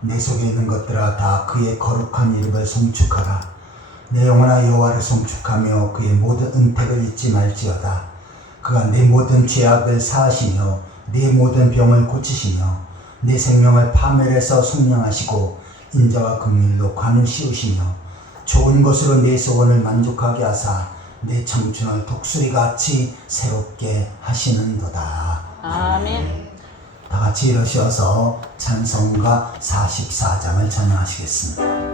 내 속에 있는 것들아 다 그의 거룩한 이름을 송축하라. 내 영혼아 여호와를 송축하며 그의 모든 은택을 잊지 말지어다. 그가 내 모든 죄악을 사하시며 내 모든 병을 고치시며 내 생명을 파멸해서 속량하시고 인자와 긍휼로 관을 씌우시며 좋은 것으로 내 소원을 만족하게 하사 내 청춘을 독수리같이 새롭게 하시는도다. 아멘. 다 같이 일어서서 찬송가 44장을 찬양하시겠습니다.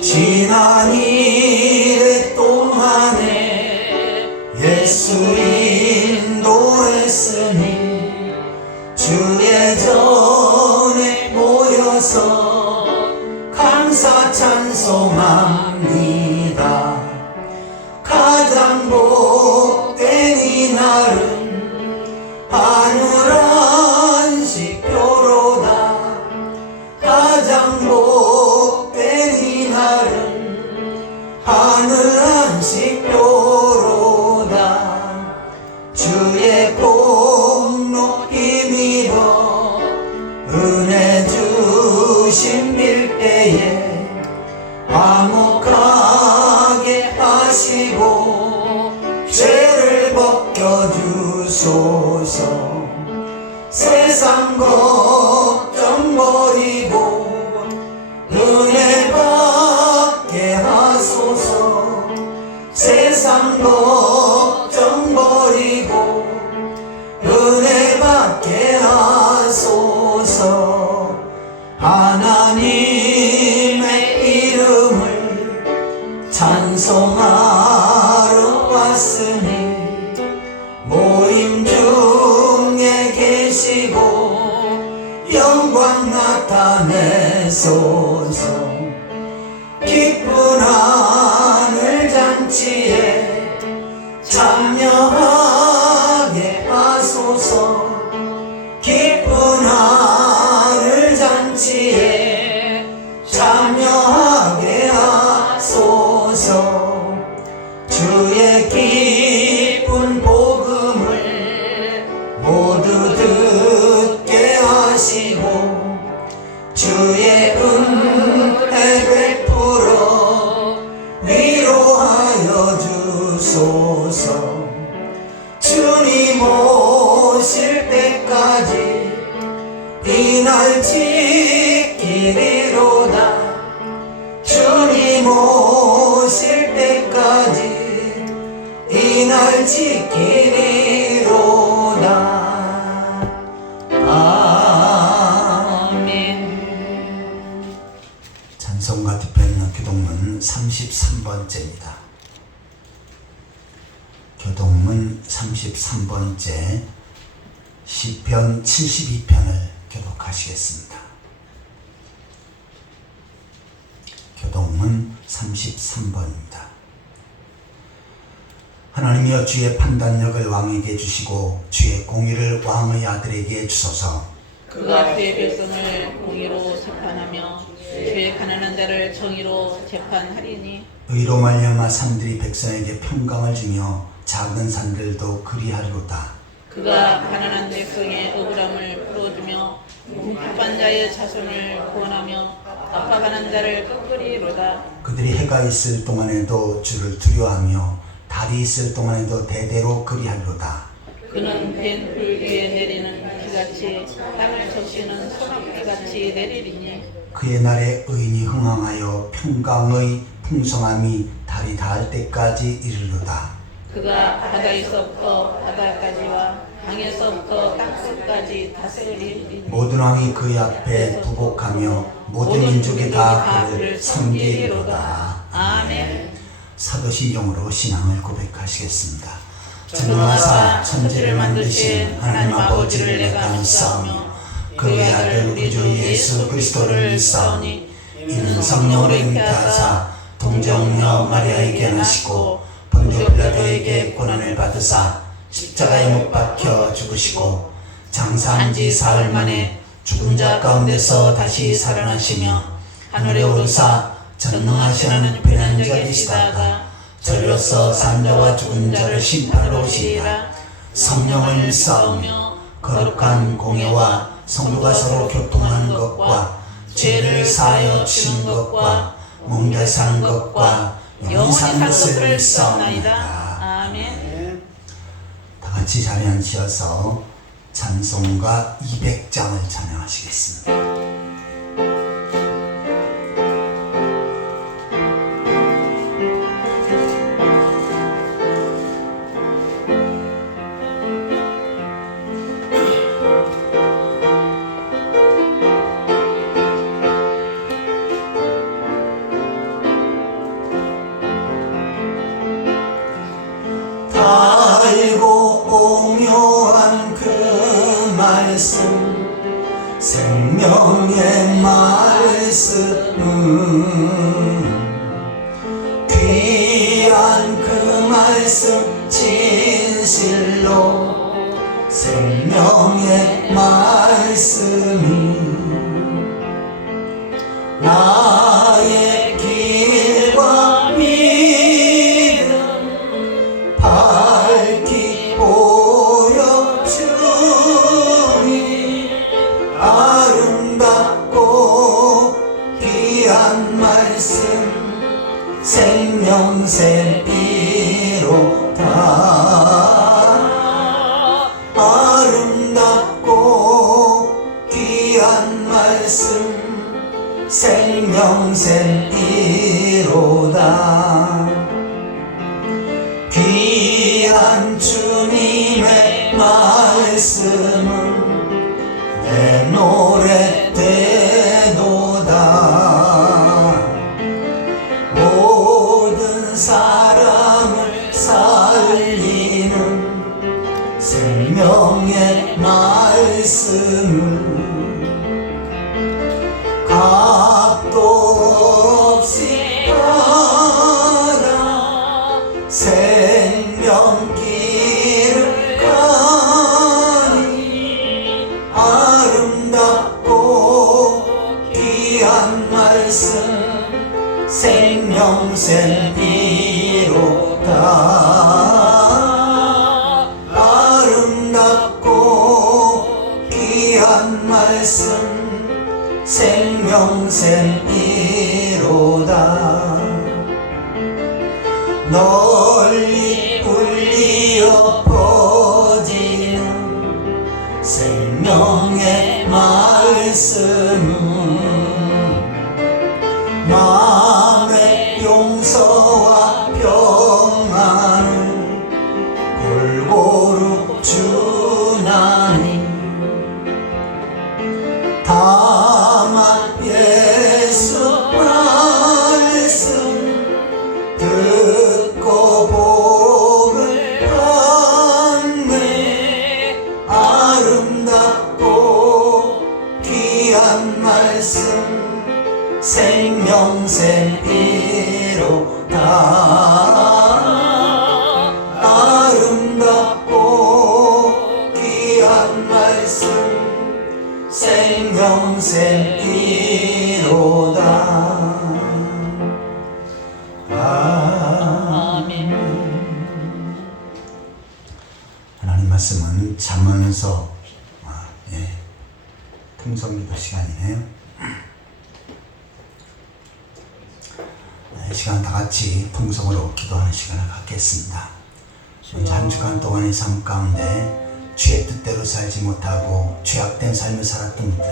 지난 일의 동안에 예수 인도했으니 주의 전에 모여서 감사 찬송합니다. 가장 복된 이날은 하늘 안식표로다. 가장 복된 이날은 하늘 안식표로다. 주의 공로 힘입어 은혜 주신 밀대에 화목하게 하시고 죄를 벗겨주소서. 세상 걱정 버리고 은혜 받게 하소서. 세상 걱정 버리고 은혜 받게 하소서. 하나님의 이름을 찬송하러 왔으니 모임 중에 계시고 영광 나타내소서. 기쁜 하늘 잔치에 참여하게 하소서. 기쁜 하늘 잔치에 참여하게 하소서. 주의 기쁜 복음을 모두 듣게 하시고 주의 은혜 베풀어 위로하여 주소서. 주님 오실 때까지 이 날 지키리로다. 주님 오실 때까지 이 날 지키리로다. 아멘. 찬송가 뒷편은 교동문 33번째입니다. 교동문 33번째 시편 72편을 교독하시겠습니다. 교동문 33번입니다. 하나님이여 주의 판단력을 왕에게 주시고 주의 공의를 왕의 아들에게 주소서. 그가 주의 백성을 공의로 재판하며 주의 가난한 자를 정의로 재판하리니 의로 말미암아 산들이 백성에게 평강을 주며 작은 산들도 그리하리로다. 그가 가난한 백성의 억울함을 풀어주며 궁핍한 자의 자손을 구원하며 아파가는 자를 꺾으리로다. 그들이 해가 있을 동안에도 주를 두려워하며 달이 있을 동안에도 대대로 그리하리로다. 그는 벤 풀 위에 내리는 비같이 땅을 적시는 소낙비같이 내리리니 그의 날에 의인이 흥황하여 평강의 풍성함이 달이 닿을 때까지 이르리로다. 그가 바다에서부터 바다까지와 강에서부터 땅끝까지 다스리리니 모든 왕이 그의 앞에 부복하며 모든 민족이 다 그를 섬기리로다. 아멘. 사도신경으로 신앙을 고백하시겠습니다. 전능하사 천지를 만드신 하나님 아버지를 내가 믿사오며 그의 아들 우리 주 예수 그리스도를 믿사오니 이는 성령으로 잉태하사 동정녀 마리아에게 나시고 본디오 빌라도에게 고난을 받으사 십자가에 못 박혀 죽으시고 장사한 지 사흘 만에 죽은 자 가운데서 다시 살아나시며 하늘에 오르사 전능하시는 편한 자 계시다가 저리로서 산 자와 죽은 자를 심판하러 오시리라. 성령을 쌓으며 거룩한 공예와 성도가 서로 교통하는 것과 죄를 사하여 치는 것과 몸대 사는 것과 영원히 사는 것을 쌓나이다. 아멘. 다 같이 자리에 앉으셔서 찬송가 200장을 찬양하시겠습니다. 달고 오묘한 그 말씀 생명의 말씀은 귀한 그 말씀 진실로 생명의 말씀이 나의 길과 믿음 밝히 보여주니 아름답고 귀한 말씀 생명새비로다. 아름답고 귀한 말씀 생명새비로다. 귀한 주님의 말씀은 내 노래 되도다. 모든 사람을 살리는 생명의 말씀을 값도 없이 받아 생명길을 가니 아름답고 귀한 말씀 생명새비로다. 아름답고 귀한 말씀 생명새비로다. 널리 울리어 퍼지는 생명의 말씀은 마음의 용서와 평안을 골고루 주나니 다만 예수 말씀 듣고 복을 받네. 아름답고 귀한 말씀 생명새비로다. 아름답고 귀한 말씀 생명새비로다. 아멘. 하나님 말씀은 잠언서 통성기도 시간이에요. 이 시간 다 같이 통성으로 기도하는 시간을 갖겠습니다. 한 주간 동안의 삶 가운데 주의 뜻대로 살지 못하고 죄악된 삶을 살았던 분들,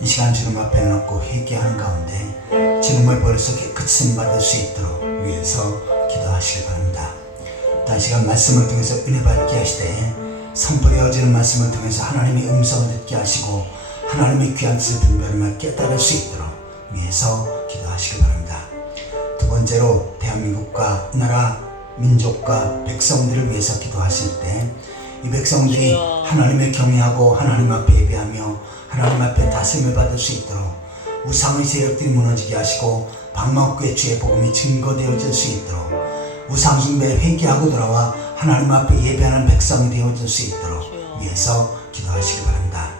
이 시간 주님 앞에 놓고 회개하는 가운데 주님을 벌써 깨끗이 받을 수 있도록 위해서 기도하시기 바랍니다. 이 시간 말씀을 통해서 은혜 받게 하시되 선포되어지는 말씀을 통해서 하나님의 음성을 듣게 하시고 하나님의 귀한 뜻을 분별하며 깨달을 수 있도록 위해서 기도하시기 바랍니다. 두 번째로 대한민국과 나라 민족과 백성들을 위해서 기도하실 때 이 백성들이 하나님을 경외하고 하나님 앞에 예배하며 하나님 앞에 다스림을 받을 수 있도록 우상의 세력들이 무너지게 하시고 방막교회 주의 복음이 증거되어질 수 있도록 우상 숭배에 회개하고 돌아와 하나님 앞에 예배하는 백성이 되어질 수 있도록 위해서 기도하시기 바랍니다.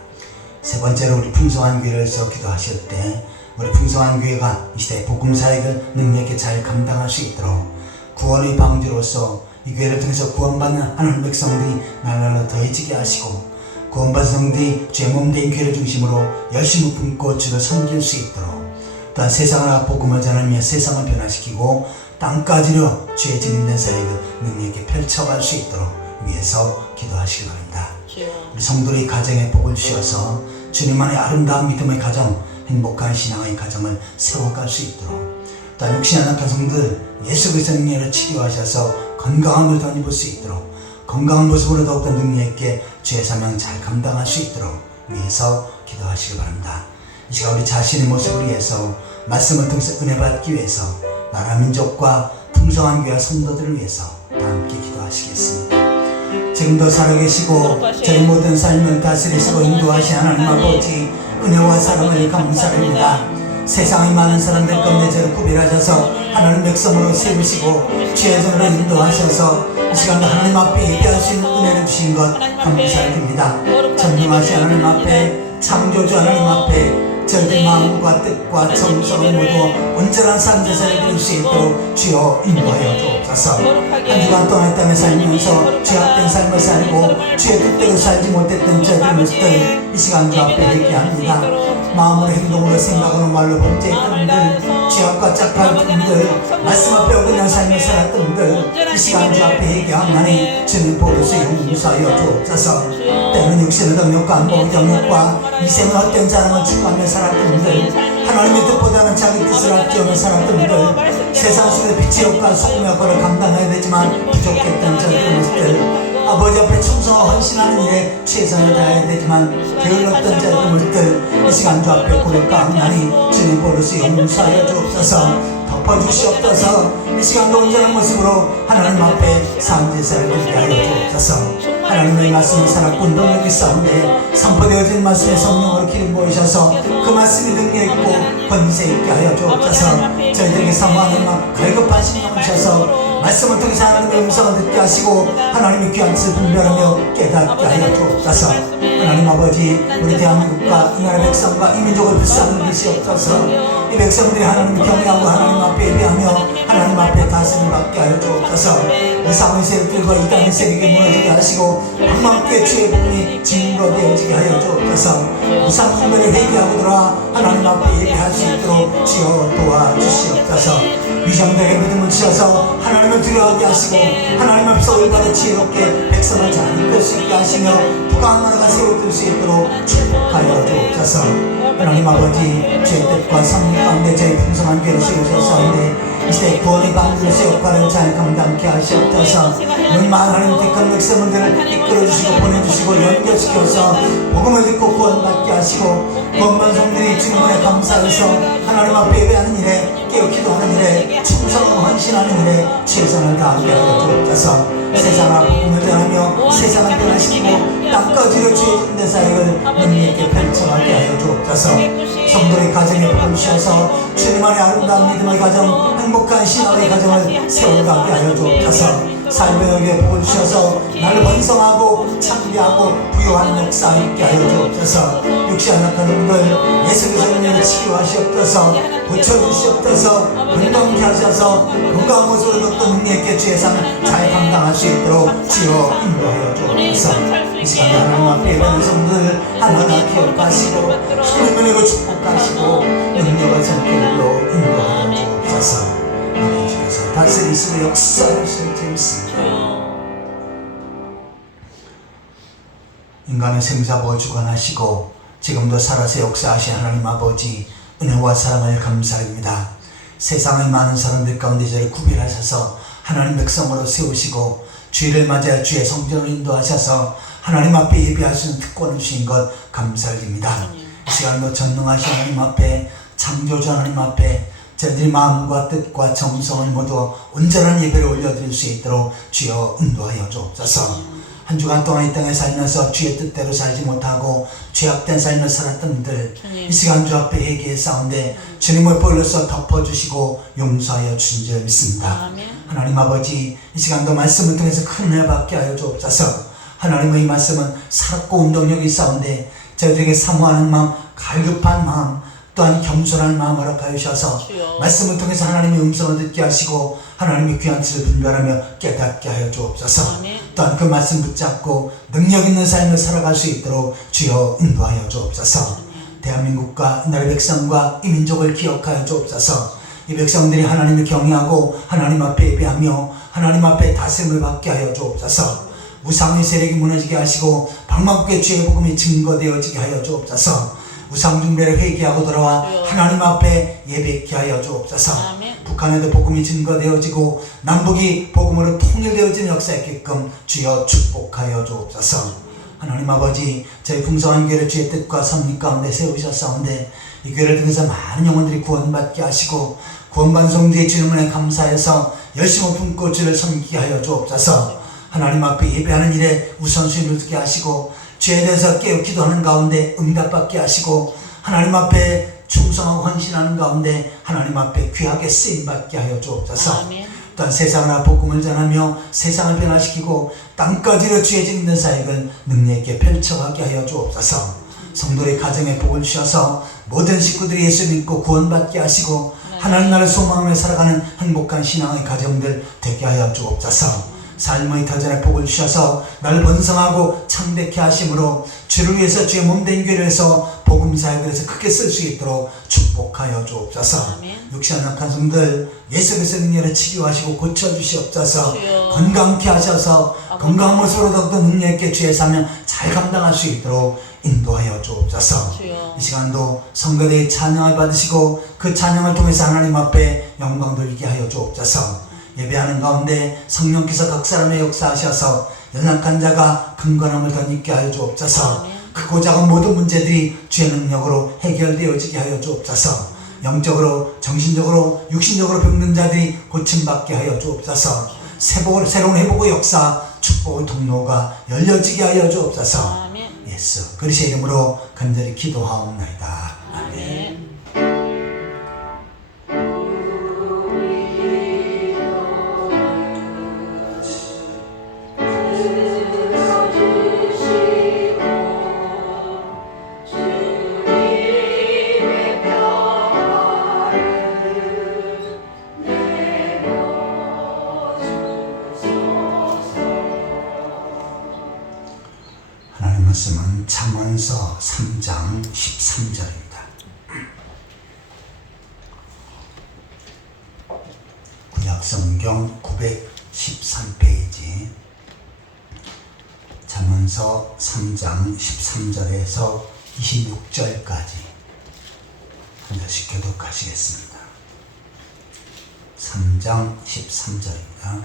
세 번째로 우리 풍성한 교회를 위해서 기도하실 때 우리 풍성한 교회가 이 시대 복음 사역을 능력있게 잘 감당할 수 있도록 구원의 방주로서 이 교회를 통해서 구원받는 하나님 백성들이 날로 더해지게 하시고 구원받은 성들이 죄 몸된 교회를 중심으로 열심히 품고 주를 섬길 수 있도록 또한 세상을 복음을 전하며 세상을 변화시키고 땅까지로 주의 진입된 사역을 능력있게 펼쳐갈 수 있도록 위해서 기도하시기 바랍니다. 우리 성도의 가정에 복을 주셔서 주님만의 아름다운 믿음의 가정, 행복한 신앙의 가정을 세워갈 수 있도록 또한 육신이 연약한 성들 예수 그리스도의 능력으로 치료하셔서 건강함을 덧입을 수 있도록 건강한 모습으로 더욱더 능력있게 주의 사명 잘 감당할 수 있도록 위해서 기도하시기 바랍니다. 이 시간 우리 자신의 모습을 위해서 말씀을 통해서 은혜 받기 위해서 나라 민족과 풍성한 교회 성도들을 위해서 다 함께 기도하시겠습니다. 지금도 살아계시고 저희 모든 삶을 다스리시고 인도하신 하나님 아버지 은혜와 사랑을 감사합니다. 세상의 많은 사람들 가운데 저를 구별하셔서 하나님 백성으로 세우시고 주의 전으로 인도하셔서 이 시간도 하나님 앞에 예배할 수 있는 은혜를 주신 것 감사드립니다. 전능하신 하나님 앞에 창조주 하나님 앞에 저희들 마음과 뜻과 정성을 모두 온전한 삶을 살아갈 수 있도록 주여 인도하여 주옵소서. 한 주간 동안 이 땅에 살면서 죄악된 삶을 살고 주의 뜻대로 살지 못했던 저희들 모습들 이 시간 주 앞에 회개합니다. 마음으로 행동으로 생각으로 말로 범죄했던 분들 죄악과 짝할 분들 말씀 앞에 어긋난 삶을 살았던 분들 이 시간 주 앞에 회개하나니 주님 보로서 용서하여 주옵소서. 때는 육신의 능력과 안목의 정력과 이생의 헛된 자랑을 추구하며 살았던 분들 하나님의 뜻보다는 자기 뜻을 앞지으며 살았던 분들 세상 속에 빛의 역과 소금의 역할을 감당해야 되지만 부족했던 저들 모습들 아버지 앞에 충성하고 헌신하는 일에 최선을 다해야 되지만 게을렀던 저들 모습들 이 시간 주 앞에 고백하오나니 주님 보로서 용서하여 주옵소서. 덮어주시옵소서. 이 시간도 온전한 모습으로 하나님 앞에 삶제사를 드리게 하여 주옵소서. 하나님의 말씀을 살았고 능력이 싸운데 선포되어진 말씀의 성령으로 기름 부으셔서 그 말씀이 능력있고 권세있게 하여 주옵소서. 저희들에게 사모하는 갈급한 심령을 주셔서 말씀을 통해서 하나님의 음성을 듣게 하시고 하나님의 귀한 뜻을 분별하며 깨닫게 하여 주옵소서. 하나님 아버지 우리 대한민국과 이 나라 백성과 이 민족을 불쌍히 여기시옵소서. 이 백성들이 하나님을 경외하고 하나님 앞에 예배하며 하나님 앞에 다스림을 받게 하여 주옵소서. 이상의 세력들과 이 땅의 세력이 무너지게 하시고 방망게 주의 복음이 진으로 되어지게 하여 주옵소서. 우상 숭배를 회개하고 들어와 하나님 앞에 예배할 수 있도록 주여 도와주시옵소서. 위정되게 믿음을 주셔서 하나님을 두려워하게 하시고 하나님 앞에서 올바로 지혜롭게 백성을 잘 이끌 수 있게 하시며 부강한 나라가 세워질 수 있도록 축복하여 주옵소서. 하나님 아버지 죄 뜻과 성령 가운데 저희 풍성한 교회를 세우셨사오니 이 시대 구원의 방주로서 역할을 잘 감당케 하시옵소서. 우리 하나님 택한 백성들을 이끌어주시고 보내주시고 연결시켜서 복음을 듣고 구원받게 하시고 구원받은 성들이 주님의 감사해서 하나님 앞에 예배하는 일에 깨어 기도하는 일에 충성하고 헌신하는 일에 최선을 다하게 하여 주옵소서. 세상을 복음을 전하며 세상을 변화시키고 땅까지로 주의 진대 사역을 능력있게 펼쳐가게 하여 주옵소서. 성도의 가정에 복을 주셔서 주님 안에 아름다운 믿음의 가정 행복한 신앙의 가정을 세워가게 하여 주옵소서. 삶의 여기에 복을 주셔서 나를 번성하고 창대하고 부유한 역사 있게 하여 주옵소서. 육신 연약한 분들 예수 그리스도를 치유하시옵소서. 고쳐주시옵소서. 건강케 하셔서 건강한 모습으로 또 능력있게 주의 삶을 잘 감당할 수 있도록 주여 인도하여 주옵소서. 이 시간에 하나님 앞에 예배하는 성도들 하나하나 기억하시고 하나님의 은혜로 축복하시고 능력을 선길로 인도하여 주옵소서. 우리 주께서 다스리시고 역사하실 줄 믿습니다. 인간의 생사복을 주관하시고 지금도 살아서 역사하신 하나님 아버지 은혜와 사랑을 감사합니다. 세상의 많은 사람들 가운데 저를 구별하셔서 하나님 백성으로 세우시고 주일을 맞아 주의 성전을 인도하셔서 하나님 앞에 예배하시는 특권을 주신 것 감사드립니다. 이 시간도 전능하신 하나님 앞에 창조주 하나님 앞에 저희들이 마음과 뜻과 정성을 모두 온전한 예배를 올려드릴 수 있도록 주여 인도하여 주옵소서. 한 주간 동안 이 땅에 살면서 주의 뜻대로 살지 못하고 죄악된 삶을 살았던 분들 이 시간 주 앞에 회개의 싸운데 주님을 불러서 덮어주시고 용서하여 주신 줄 믿습니다. 하나님 아버지 이 시간도 말씀을 통해서 큰 은혜 받게 하여 주옵소서. 하나님의 말씀은 살았고 운동력이 싸운데 저희들에게 사모하는 마음, 갈급한 마음, 또한 겸손한 마음 허락하여 주셔서 주여. 말씀을 통해서 하나님의 음성을 듣게 하시고 하나님의 귀한 뜻을 분별하며 깨닫게 하여 주옵소서. 아멘. 또한 그 말씀 붙잡고 능력 있는 삶을 살아갈 수 있도록 주여 인도하여 주옵소서. 대한민국과 나라의 백성과 이 민족을 기억하여 주옵소서. 이 백성들이 하나님을 경외하고 하나님 앞에 예배하며 하나님 앞에 다스림을 받게 하여 주옵소서. 우상의 세력이 무너지게 하시고 방망국의 주의 복음이 증거되어지게 하여 주옵소서. 우상숭배를 회개하고 돌아와 하나님 앞에 예배케 하여 주옵소서. 아멘. 북한에도 복음이 증거되어지고 남북이 복음으로 통일되어지는 역사에 있게끔 주여 축복하여 주옵소서. 하나님 아버지, 저희 풍성한 교회를 주의 뜻과 섭리 가운데 세우셨사온데 이 교회를 통해서 많은 영혼들이 구원받게 하시고 구원받은 성도의 주님을 감사해서 열심히 품고 주를 섬기게 하여 주옵소서. 하나님 앞에 예배하는 일에 우선순위를 두게 하시고 죄에 대해서 깨어 기도하는 가운데 응답받게 하시고 하나님 앞에 충성하고 헌신하는 가운데 하나님 앞에 귀하게 쓰임받게 하여 주옵소서. 아멘. 또한 세상을 복음을 전하며 세상을 변화시키고 땅까지로 주의 짓는 사역을 능력 있게 펼쳐가게 하여 주옵소서. 성도의 가정에 복을 주셔서 모든 식구들이 예수 믿고 구원받게 하시고 하나님 나라를 소망하며 살아가는 행복한 신앙의 가정들 되게 하여 주옵소서. 삶의 터전에 복을 주셔서 나를 번성하고 창대케 하심으로 주를 위해서 주의 몸된 교회를 해서 복음 사역을 해서 크게 쓸 수 있도록 축복하여 주옵소서. 육신 약한 성들 예수 그리스도의 능력으로 치료하시고 고쳐주시옵소서. 건강케 하셔서 건강한 모습으로 더욱더 능력 있게 주의 사명 잘 감당할 수 있도록 인도하여 주옵소서. 이 시간도 성도들의 찬양을 받으시고 그 찬양을 통해서 하나님 앞에 영광 돌리게 하여 주옵소서. 예배하는 가운데 성령께서 각 사람의 역사하셔서 연약한 자가 경건함을 덧입게 하여 주옵소서. 크고 작은 모든 문제들이 주의 능력으로 해결되어지게 하여 주옵소서. 영적으로 정신적으로 육신적으로 병든 자들이 고침받게 하여 주옵소서. 새로운 회복의 역사 축복의 통로가 열려지게 하여 주옵소서. 예수 그리스도의 이름으로 간절히 기도하옵나이다. 아멘. 하나님 말씀은 잠언서 3장 13절입니다. 구약성경 913페이지 잠언서 3장 13절에서 26절까지 한 절씩 교독하시겠습니다. 3장 13절입니다.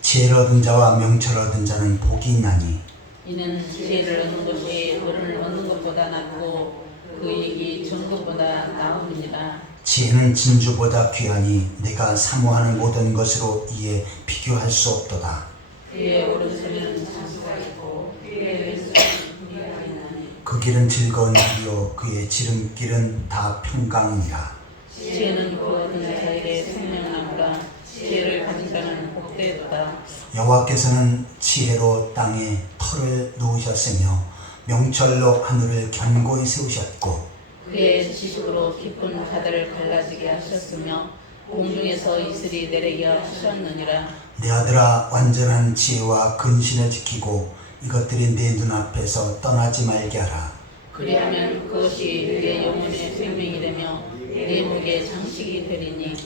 지혜를 얻은 자와 명철을 얻은 자는 복이 있나니 이는 지혜를 얻는 것이 어른을 얻는 것보다 낫고 그 이익이 정금보다 나음이니라. 지혜는 진주보다 귀하니 내가 사모하는 모든 것으로 이에 비교할 수 없도다. 그의 오른손에는 장수가 있고 그의 왼손에는 불의가 있나니 그 길은 즐거운 길이요 그의 지름길은 다 평강이라. 지혜는 그 얻는 자에게 생명나무라. 지혜를 가진 자는 복되도다. 여호와께서는 지혜로 땅에 터를 놓으셨으며 명철로 하늘을 견고히 세우셨고 그의 지식으로 깊은 바다를 갈라지게 하셨으며 공중에서 이슬이 내리게 하셨느니라. 내 아들아 완전한 지혜와 근신을 지키고 이것들이 내 눈앞에서 떠나지 말게 하라. 그리하면 그것이 내 영혼의 생명이 되며 내 목의 장식이 되리니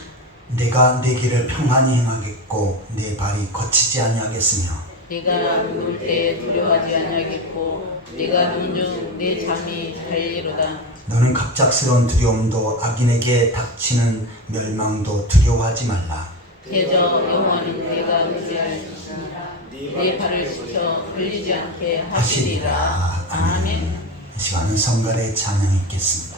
내가 내 길을 평안히 행하겠고 내 발이 거치지 아니하겠으며 네가 누울 때 두려워하지 아니하겠고 네가 눈중 내 잠이 달리로다. 너는 갑작스러운 두려움도 악인에게 닥치는 멸망도 두려워하지 말라. 대저 여호와는 네가 의지할 것이니라. 네 발을 지켜 걸리지 않게 하시리라. 아멘. 이 시간은 성갈의 찬양이 있겠습니다.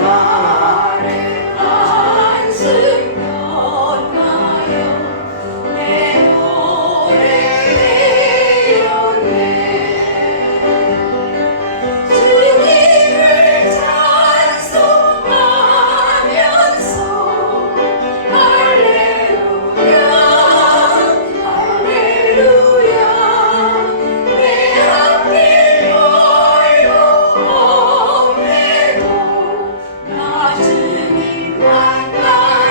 나를 한숨 변하여 내 노래 내었네. 주님을 찬송하면서 할렐루야 할렐루야 내 앞길 멀고 험해도 나 주님만 따라가리.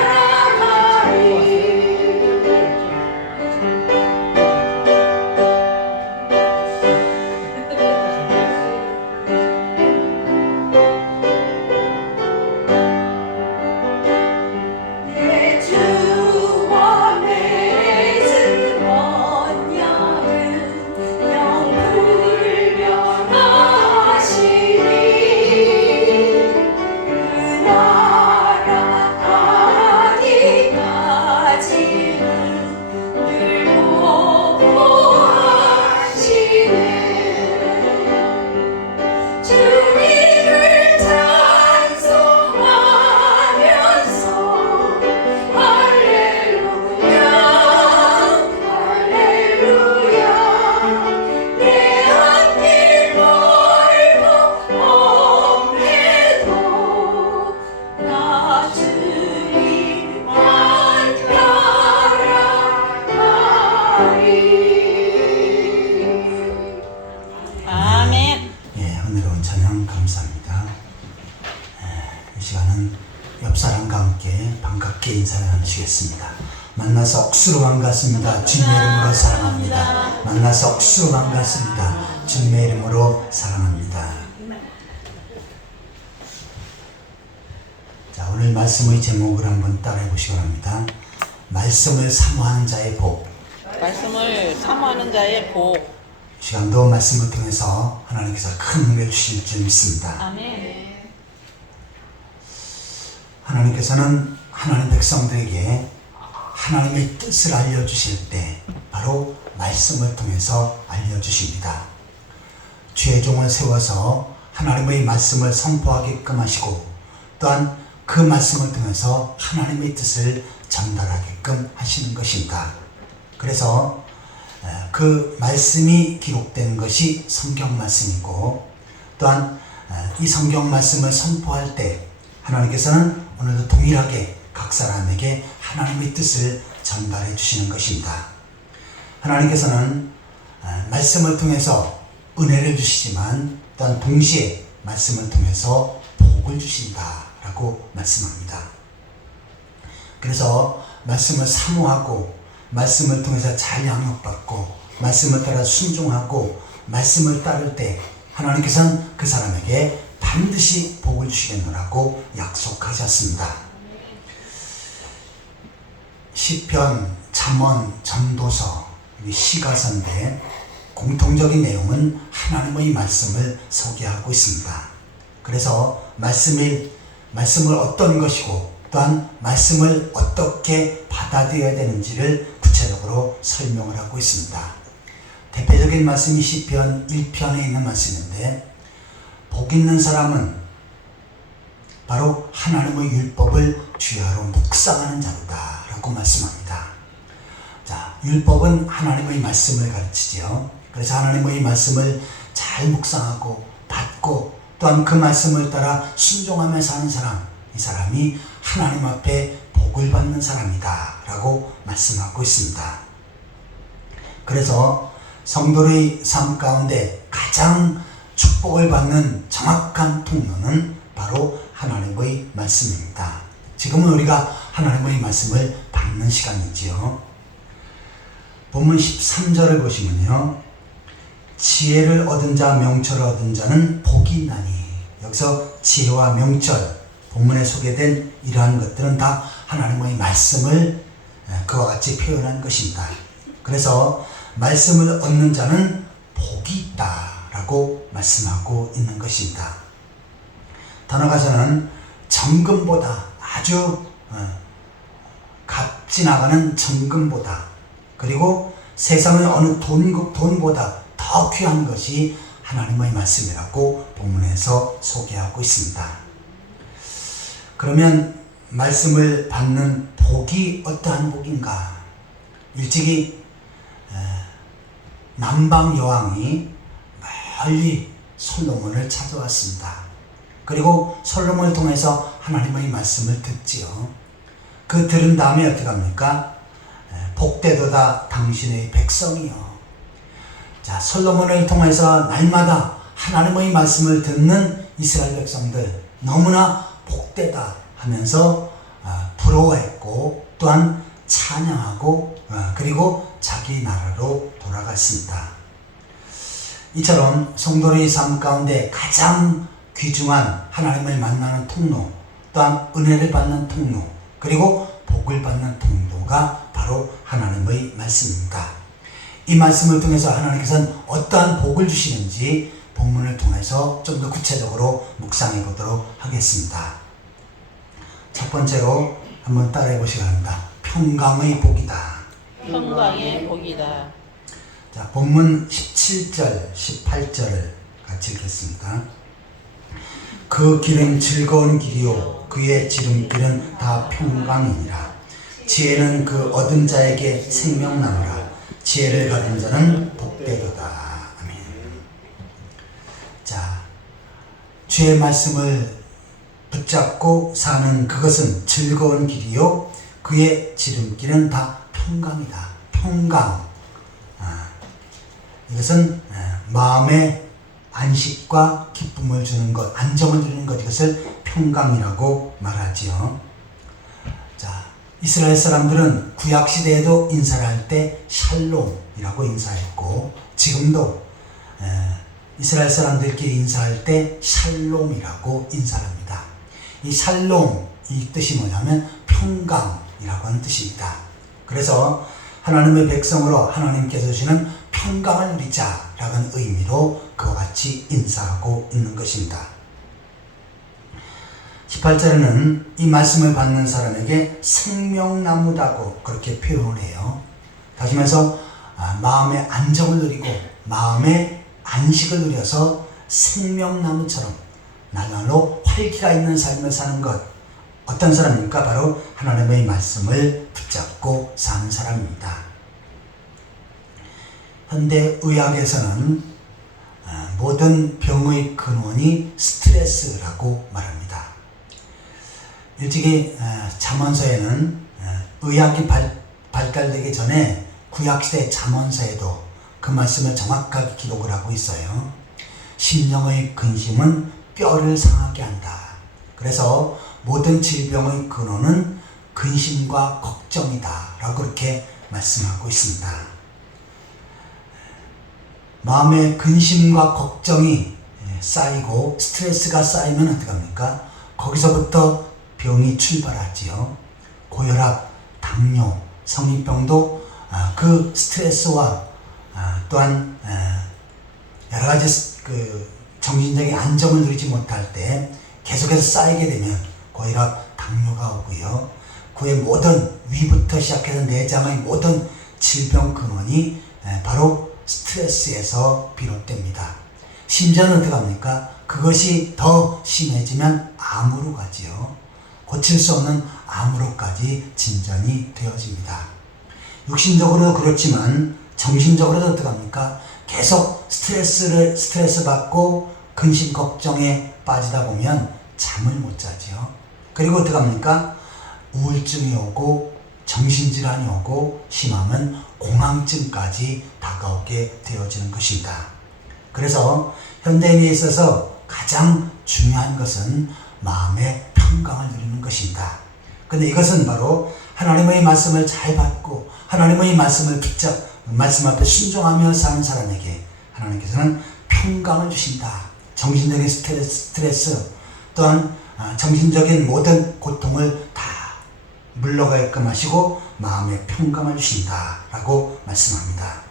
내 주와 맺은 언약은 영불변하시니 그 나라 가기까지는 늘 보호하시네. 주님을 찬송하면서 할렐루야 할렐루야 내 앞길 멀고 험해도 나 주님만 따라가리. 아멘. 예, 은혜로운 찬양 감사합니다. 이 시간은 옆 사람과 함께 반갑게 인사를 나누시겠습니다. 만나서 억수로 반갑습니다. 주님의 이름으로 사랑합니다. 만나서 억수로 반갑습니다. 주님의 이름으로 사랑합니다. 자, 오늘 말씀의 제목을 한번 따라해 보시기 바랍니다. 말씀을 사모하는 자의 복. 말씀을 사모하는 자의 복. 이 시간도 말씀을 통해서 하나님께서 큰 은혜를 주실 줄 믿습니다. 아멘. 하나님께서는 하나님 백성들에게 하나님의 뜻을 알려주실 때 바로 말씀을 통해서 알려주십니다. 죄종을 세워서 하나님의 말씀을 선포하게끔 하시고 또한 그 말씀을 통해서 하나님의 뜻을 전달하게끔 하시는 것입니다. 그래서 그 말씀이 기록된 것이 성경 말씀이고 또한 이 성경 말씀을 선포할 때 하나님께서는 오늘도 동일하게 각 사람에게 하나님의 뜻을 전달해 주시는 것입니다. 하나님께서는 말씀을 통해서 은혜를 주시지만 또한 동시에 말씀을 통해서 복을 주신다라고 말씀합니다. 그래서 말씀을 사모하고 말씀을 통해서 잘 양육받고 말씀을 따라 순종하고 말씀을 따를 때 하나님께서는 그 사람에게 반드시 복을 주시겠노라고 약속하셨습니다. 시편, 잠언, 전도서, 시가서인데 공통적인 내용은 하나님의 말씀을 소개하고 있습니다. 그래서 말씀을 어떤 것이고 또한 말씀을 어떻게 받아들여야 되는지를 구체적으로 설명을 하고 있습니다. 대표적인 말씀이 시편 1편에 있는 말씀인데 복 있는 사람은 바로 하나님의 율법을 주야로 묵상하는 자로다 라고 말씀합니다. 자, 율법은 하나님의 말씀을 가르치죠. 그래서 하나님의 말씀을 잘 묵상하고 받고 또한 그 말씀을 따라 순종하며 사는 사람, 이 사람이 하나님 앞에 복을 받는 사람이다 라고 말씀하고 있습니다. 그래서 성도의 삶 가운데 가장 축복을 받는 정확한 통로는 바로 하나님의 말씀입니다. 지금은 우리가 하나님의 말씀을 받는 시간이지요. 본문 13절을 보시면요, 지혜를 얻은 자, 명철을 얻은 자는 복이 있나니. 여기서 지혜와 명철, 본문에 소개된 이러한 것들은 다 하나님의 말씀을 그와 같이 표현한 것입니다. 그래서 말씀을 얻는 자는 복이 있다라고 말씀하고 있는 것입니다. 더 나아가서는 정금보다 아주 값이 나가는 정금보다, 그리고 세상의 어느 돈보다 더 귀한 것이 하나님의 말씀이라고 본문에서 소개하고 있습니다. 그러면 말씀을 받는 복이 어떠한 복인가? 일찍이 남방 여왕이 멀리 솔로몬을 찾아왔습니다. 그리고 솔로몬을 통해서 하나님의 말씀을 듣지요. 그 들은 다음에 어떻게 합니까? 복되도다 당신의 백성이요. 자, 솔로몬을 통해서 날마다 하나님의 말씀을 듣는 이스라엘 백성들 너무나 복되다 하면서 부러워했고 또한 찬양하고 그리고 자기 나라로 돌아갔습니다. 이처럼 성도의 삶 가운데 가장 귀중한 하나님을 만나는 통로, 또한 은혜를 받는 통로, 그리고 복을 받는 통로가 바로 하나님의 말씀입니다. 이 말씀을 통해서 하나님께서는 어떠한 복을 주시는지 본문을 통해서 좀 더 구체적으로 묵상해 보도록 하겠습니다. 첫 번째로 한번 따라해 보시기 바랍니다. 평강의 복이다. 평강의 복이다. 자, 본문 17절, 18절을 같이 읽겠습니다. 그 길은 즐거운 길이요 그의 지름길은 다 평강이니라. 지혜는 그 얻은 자에게 생명나무라. 지혜를 가진 자는 복되도다. 아멘. 자, 주의 말씀을 붙잡고 사는 그것은 즐거운 길이요 그의 지름길은 다 평강이다. 평강. 이것은 마음의 안식과 기쁨을 주는 것, 안정을 주는 것, 이것을 평강이라고 말하지요. 자, 이스라엘 사람들은 구약 시대에도 인사를 할 때 샬롬이라고 인사했고, 지금도 이스라엘 사람들끼리 인사할 때 샬롬이라고 인사합니다. 이 샬롬, 이 뜻이 뭐냐면 평강이라고 하는 뜻입니다. 그래서 하나님의 백성으로 하나님께서 주시는 평강을 누리자라는 의미로 그와 같이 인사하고 있는 것입니다. 18절에는 이 말씀을 받는 사람에게 생명나무다고 그렇게 표현을 해요. 다시 말해서 마음의 안정을 누리고 마음의 안식을 누려서 생명나무처럼 나날로 활기가 있는 삶을 사는 것. 어떤 사람입니까? 바로 하나님의 말씀을 붙잡고 사는 사람입니다. 현대 의학에서는 모든 병의 근원이 스트레스라고 말합니다. 일찍이 잠언서에는 의학이 발달되기 전에 구약시대 잠언서에도 그 말씀을 정확하게 기록을 하고 있어요. 심령의 근심은 뼈를 상하게 한다. 그래서 모든 질병의 근원은 근심과 걱정이다 라고 그렇게 말씀하고 있습니다. 마음의 근심과 걱정이 쌓이고 스트레스가 쌓이면 어떻게 합니까? 거기서부터 병이 출발하지요. 고혈압, 당뇨, 성인병도 그 스트레스와 또한 여러 가지 정신적인 안정을 누리지 못할 때 계속해서 쌓이게 되면 고혈압, 당뇨가 오고요. 그의 모든 위부터 시작해서 내장의 모든 질병 근원이 바로 스트레스에서 비롯됩니다. 심지어는 어떻게 합니까? 그것이 더 심해지면 암으로 가지요. 고칠 수 없는 암으로까지 진전이 되어집니다. 육신적으로도 그렇지만 정신적으로도 어떻게 합니까? 계속 스트레스 받고 근심 걱정에 빠지다 보면 잠을 못 자지요. 그리고 어떻게 합니까? 우울증이 오고 정신질환이 오고 심하면 공황증까지 다가오게 되어지는 것입니다. 그래서 현대인에 있어서 가장 중요한 것은 마음의 평강을 누리는 것입니다. 근데 이것은 바로 하나님의 말씀을 잘 받고 하나님의 말씀을 말씀 앞에 순종하며 사는 사람에게 하나님께서는 평강을 주신다. 정신적인 스트레스 또한 정신적인 모든 고통을 다 물러가게끔 하시고 마음의 평강을 주신다 라고 말씀합니다.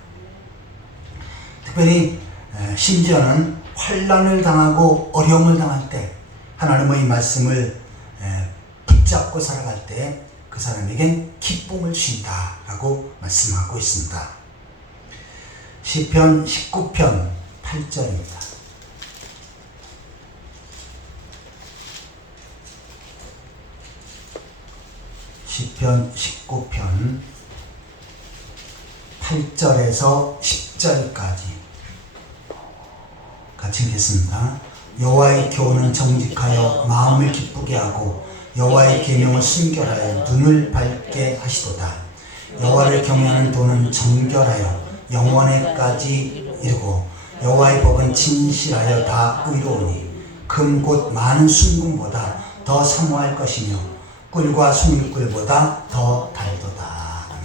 특별히 심지어는 환난을 당하고 어려움을 당할 때 하나님의 말씀을 붙잡고 살아갈 때 그 사람에겐 기쁨을 주신다 라고 말씀하고 있습니다. 시편 19편 8절입니다. 시편 19편 8절에서 10절까지 같이 읽겠습니다. 여호와의 교훈은 정직하여 마음을 기쁘게 하고 여호와의 계명을 순결하여 눈을 밝게 하시도다. 여호와를 경외하는 도는 정결하여 영원에까지 이르고 여호와의 법은 진실하여 다 의로우니 금 곧 많은 순금보다 더 사모할 것이며 꿀과 송일꿀보다 더 달도다. 아멘.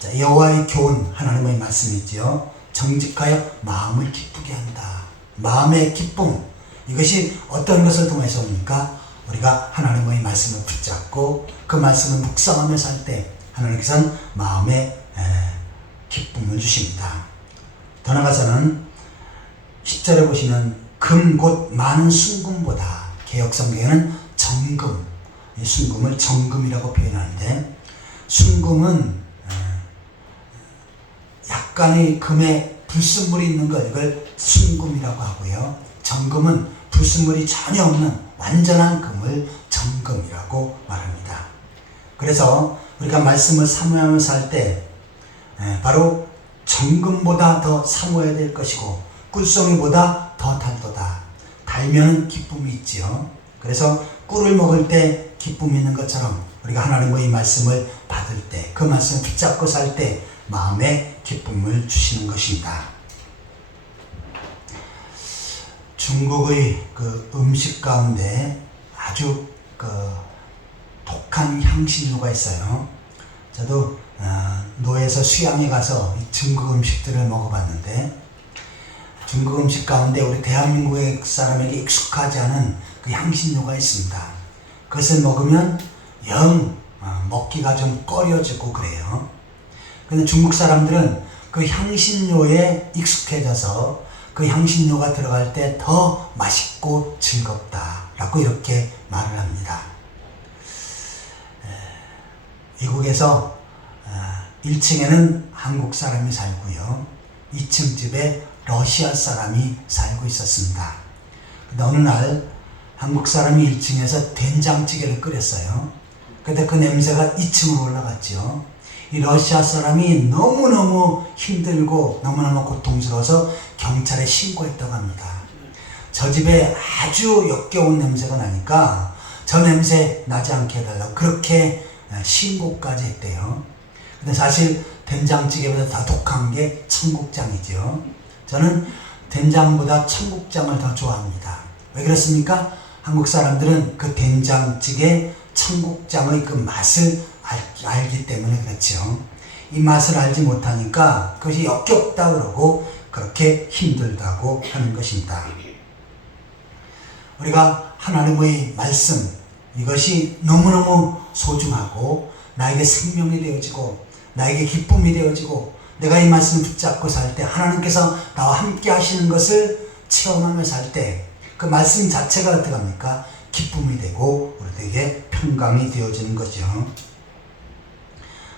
자, 여호와의 교훈, 하나님의 말씀이지요. 정직하여 마음을 기쁘게 한다. 마음의 기쁨, 이것이 어떤 것을 통해서 옵니까? 우리가 하나님의 말씀을 붙잡고 그 말씀을 묵상하며 살 때 하나님께서는 마음에 기쁨을 주십니다. 더 나아가서는 10절에 보시면 금 곧 많은 순금보다, 개역성경에는 정금, 이 순금을 정금이라고 표현하는데, 순금은 약간의 금에 불순물이 있는 것, 이걸 순금이라고 하고요. 정금은 불순물이 전혀 없는 완전한 금을 정금이라고 말합니다. 그래서 우리가 말씀을 사모하며 살 때 바로 정금보다 더 사모해야 될 것이고 꿀송이보다 더 달도다. 달면 기쁨이 있지요. 그래서 꿀을 먹을 때 기쁨이 있는 것처럼 우리가 하나님의 말씀을 받을 때, 그 말씀을 붙잡고 살 때 마음에 기쁨을 주시는 것입니다. 중국의 그 음식 가운데 아주 독한 향신료가 있어요. 저도 노예에서 수양에 가서 중국 음식들을 먹어봤는데, 중국 음식 가운데 우리 대한민국의 사람에게 익숙하지 않은 그 향신료가 있습니다. 그것을 먹으면 영 먹기가 좀 꺼려지고 그래요. 근데 중국 사람들은 그 향신료에 익숙해져서 그 향신료가 들어갈 때 더 맛있고 즐겁다라고 이렇게 말을 합니다. 미국에서 1층에는 한국 사람이 살고요, 2층 집에 러시아 사람이 살고 있었습니다. 근데 어느 날 한국 사람이 1층에서 된장찌개를 끓였어요. 근데 그 냄새가 2층으로 올라갔죠. 이 러시아 사람이 너무너무 힘들고 너무너무 고통스러워서 경찰에 신고했다고 합니다. 저 집에 아주 역겨운 냄새가 나니까 저 냄새 나지 않게 해달라고 그렇게 신고까지 했대요. 근데 사실 된장찌개보다 더 독한 게 청국장이죠. 저는 된장보다 청국장을 더 좋아합니다. 왜 그렇습니까? 한국 사람들은 그 된장찌개, 청국장의 그 맛을 알기 때문에 그렇죠. 이 맛을 알지 못하니까 그것이 역겹다 그러고 그렇게 힘들다고 하는 것입니다. 우리가 하나님의 말씀, 이것이 너무너무 소중하고 나에게 생명이 되어지고 나에게 기쁨이 되어지고 내가 이 말씀을 붙잡고 살 때 하나님께서 나와 함께 하시는 것을 체험하며 살 때 그 말씀 자체가 어떻게 합니까? 기쁨이 되고 우리에게 평강이 되어지는 거죠.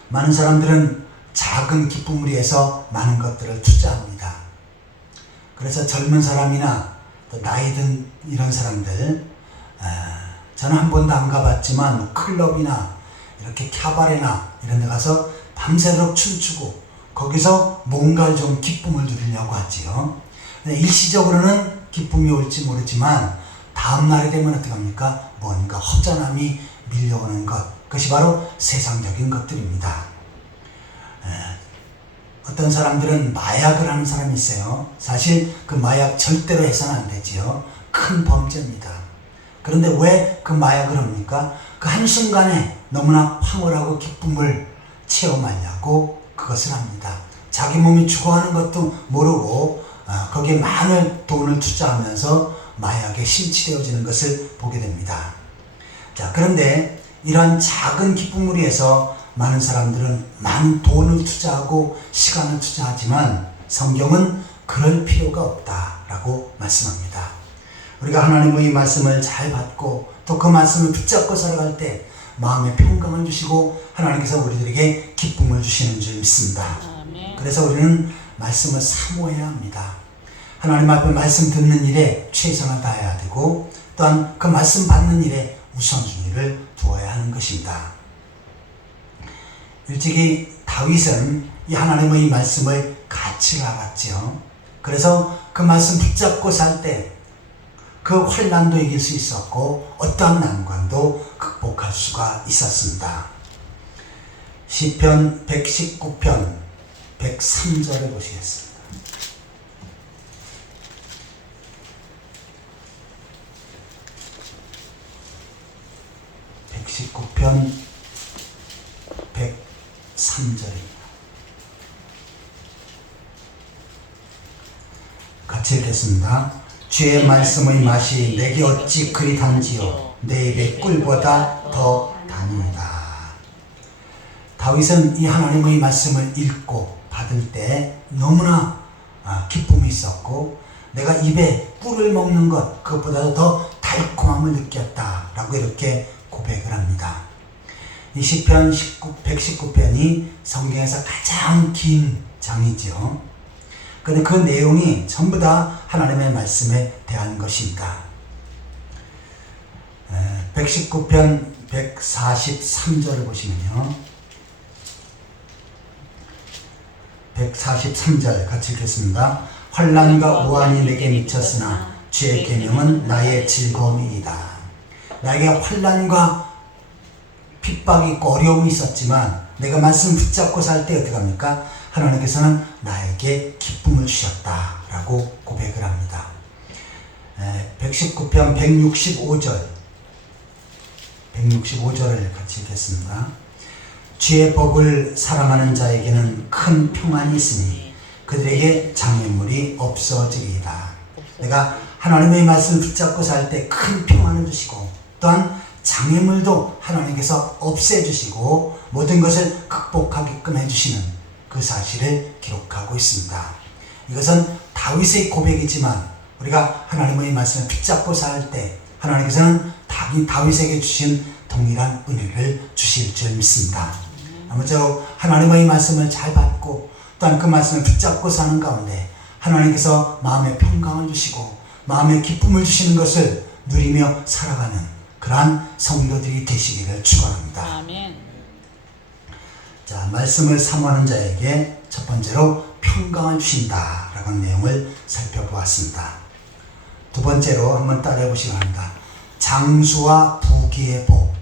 많은 사람들은 작은 기쁨을 위해서 많은 것들을 투자합니다. 그래서 젊은 사람이나 또 나이 든 이런 사람들, 저는 한 번도 안 가봤지만 클럽이나 이렇게 캬바레나 이런 데 가서 밤새도록 춤추고 거기서 뭔가 좀 기쁨을 누리려고 하지요. 일시적으로는 기쁨이 올지 모르지만 다음 날이 되면 어떻게 합니까? 뭔가 허전함이 밀려오는 것, 그것이 바로 세상적인 것들입니다. 어떤 사람들은 마약을 하는 사람이 있어요. 사실 그 마약 절대로 해서는 안 되지요. 큰 범죄입니다. 그런데 왜 그 마약을 합니까? 그 한순간에 너무나 황홀하고 기쁨을 체험하려고 그것을 합니다. 자기 몸이 죽어가는 것도 모르고 거기에 많은 돈을 투자하면서 마약에 심취되어지는 것을 보게 됩니다. 자, 그런데 이러한 작은 기쁨을 위해서 많은 사람들은 많은 돈을 투자하고 시간을 투자하지만 성경은 그럴 필요가 없다라고 말씀합니다. 우리가 하나님의 말씀을 잘 받고 또 그 말씀을 붙잡고 살아갈 때 마음에 평강을 주시고 하나님께서 우리들에게 기쁨을 주시는 줄 믿습니다. 그래서 우리는 말씀을 사모해야 합니다. 하나님 앞에 말씀 듣는 일에 최선을 다해야 되고 또한 그 말씀 받는 일에 우선순위를 두어야 하는 것입니다. 일찍이 다윗은 이 하나님의 말씀을 가치를 알았죠. 그래서 그 말씀 붙잡고 살 때 그 환난도 이길 수 있었고 어떠한 난관도 극복할 수가 있었습니다. 시편 119편 103절을 보시겠습니다. (119편 103절입니다) 같이 읽겠습니다. 주의 말씀의 맛이 내게 어찌 그리 단지요 내 입의 꿀보다 더 다니이다. 다윗은 이 하나님의 말씀을 읽고 받을 때 너무나 기쁨이 있었고 내가 입에 꿀을 먹는 것 그것보다도 더 달콤함을 느꼈다라고 이렇게 고백을 합니다. 이 시편 119편이 성경에서 가장 긴 장이죠. 그런데 그 내용이 전부 다 하나님의 말씀에 대한 것입니다. 119편 143절을 보시면요. 143절 같이 읽겠습니다. 환난과 우환이 내게 미쳤으나 주의 계명은 나의 즐거움이이다. 나에게 환난과 핍박이 있고 어려움이 있었지만 내가 말씀 붙잡고 살 때 어떻게 합니까? 하나님께서는 나에게 기쁨을 주셨다라고 고백을 합니다. 119편 165절을 같이 읽겠습니다. 주의 법을 사랑하는 자에게는 큰 평안이 있으니 그들에게 장애물이 없어지리이다. 내가 하나님의 말씀을 붙잡고 살 때 큰 평안을 주시고 또한 장애물도 하나님께서 없애주시고 모든 것을 극복하게끔 해주시는 그 사실을 기록하고 있습니다. 이것은 다윗의 고백이지만 우리가 하나님의 말씀을 붙잡고 살 때 하나님께서는 다윗에게 주신 동일한 은혜를 주실 줄 믿습니다. 아무쪼록 하나님의 말씀을 잘 받고 또한 그 말씀을 붙잡고 사는 가운데 하나님께서 마음의 평강을 주시고 마음의 기쁨을 주시는 것을 누리며 살아가는 그러한 성도들이 되시기를 축원합니다. 아멘. 자, 말씀을 사모하는 자에게 첫 번째로 평강을 주신다 라고 하는 내용을 살펴보았습니다. 두 번째로 한번 따라해 보시기 바랍니다. 장수와 부귀의 복.